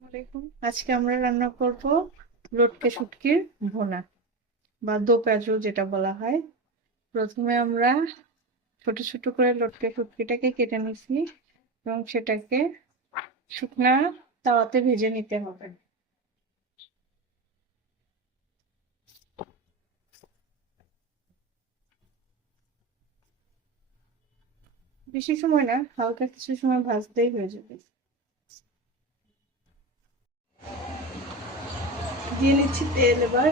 আসসালামাইকুম। আজকে আমরা রান্না করব লটকে শুটকির ভুনা বা দো পেঁয়াজু যেটা বলা হয়। প্রথমে আমরা ছোট ছোট করে লটকে শুটকিটাকে কেটে নিছি এবং সেটাকে শুকনা তাওয়াতে ভেজে নিতে হবে। বেশি সময় না, হালকা কিছু সময় ভাজতেই হয়ে যাবে। দিয়ে নিচ্ছি তেল। এবার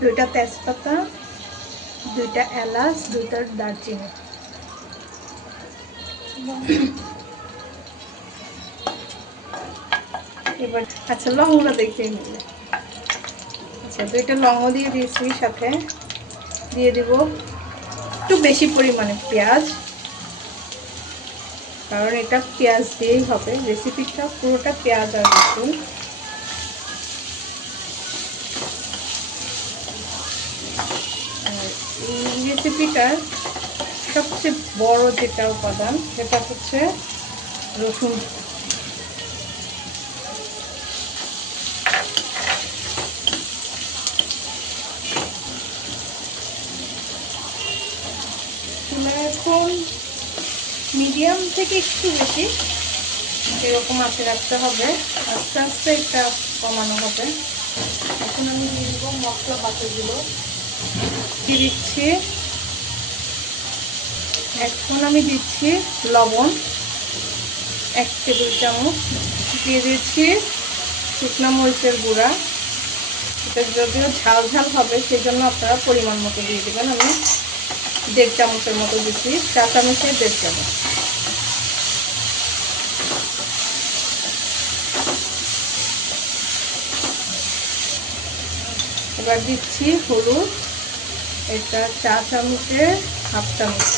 দুইটা তেজপাতা, দুইটা এলাচ, দুইটা দারচিনি। এবার আচ্ছা, লবঙ্গটা দেখে নিলে। আচ্ছা, দুইটা লবঙ্গ দিয়ে দিয়েছি, সাথে দিয়ে দিব একটু বেশি পরিমাণে পেঁয়াজ, কারণ এটা পেঁয়াজ দিয়েই হবে। রেসিপিটা পুরোটা পেঁয়াজ আর রসুন। এই রেসিপিটার সবচেয়ে বড় যেটা উপাদান সেটা হচ্ছে রসুন। চুলা এখন মিডিয়াম থেকে একটু বেশি এরকম আঁচে রাখতে হবে, আস্তে আস্তে এটা কমানো হবে। এখন আমি দিয়ে দেবো মশলা বাটাগুলো, দিয়ে দিচ্ছি। এখন আমি দিচ্ছি লবণ 1 টেবিল চামচ, দিয়ে দিচ্ছি শুকনো মরিচের গুঁড়া। এটা যদিও ঝাল ঝাল হবে, সেই জন্য আপনারা পরিমাণ মতো দিয়ে দেবেন। আমি 1.5 চামচের মতো দিচ্ছি, 4 চামচে 1.5 চামচ। এবার দিচ্ছি হলুদ, এটা 4 চামচে 1/2 চামচ।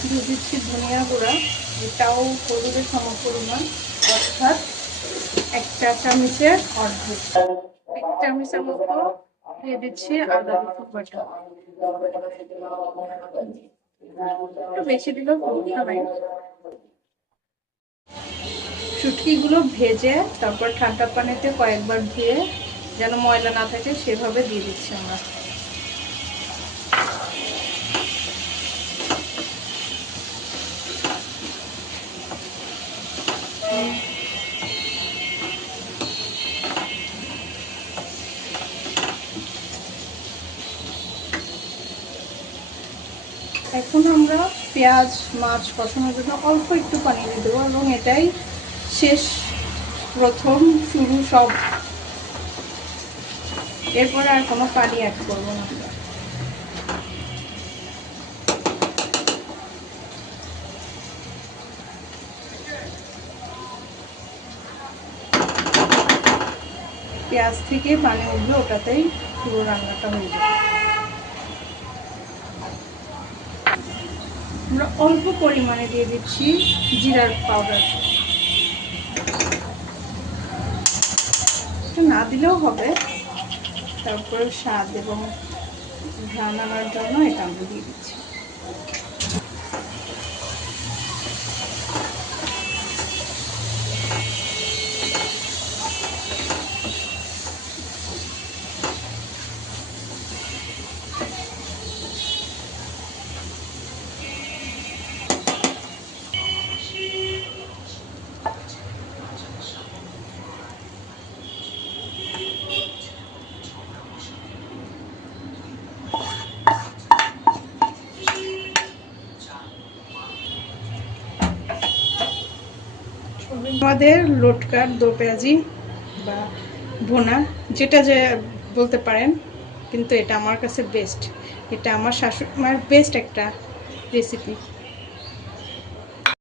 দিয়ে দিচ্ছি ধনিয়া গুঁড়া, এটাও হলুদের সম পরিমাণ, অর্থাৎ 1 চা চামচের অর্ধেক। 1 চামচের মতো দিয়ে দিচ্ছি আদা রসুন বাটা। একটু বেশি দিলেও সমস্যা নাই। শুটকিগুলো ভেজে তারপর ঠান্ডা পানিতে কয়েকবার ধুয়ে যেন ময়লা না থাকে সেভাবে দিয়ে দিচ্ছি আমরা। এখন আমরা পেঁয়াজ মাছ কষানোর জন্য অল্প একটু পানি দিয়ে দেবো, এবং এটাই শেষ, প্রথম, শুরু সব। এরপরে আর কোনো পানি অ্যাড করবো না। পেঁয়াজ থেকে পানি উঠবে, ওটাতেই পুরো রান্নাটা হয়ে যাবে। আমরা অল্প পরিমাণে দিয়ে দিচ্ছি জিরার পাউডার, না দিলেও হবে, তারপরে স্বাদ এবং ঘ্রাণ আনার জন্য এটা আমরা দিয়ে দিচ্ছি। আমাদের লটকার দো পেঁয়াজি বা ভুনা, যেটা যে বলতে পারেন, কিন্তু এটা আমার কাছে বেস্ট। এটা আমার শাশুড়ি মার বেস্ট একটা রেসিপি।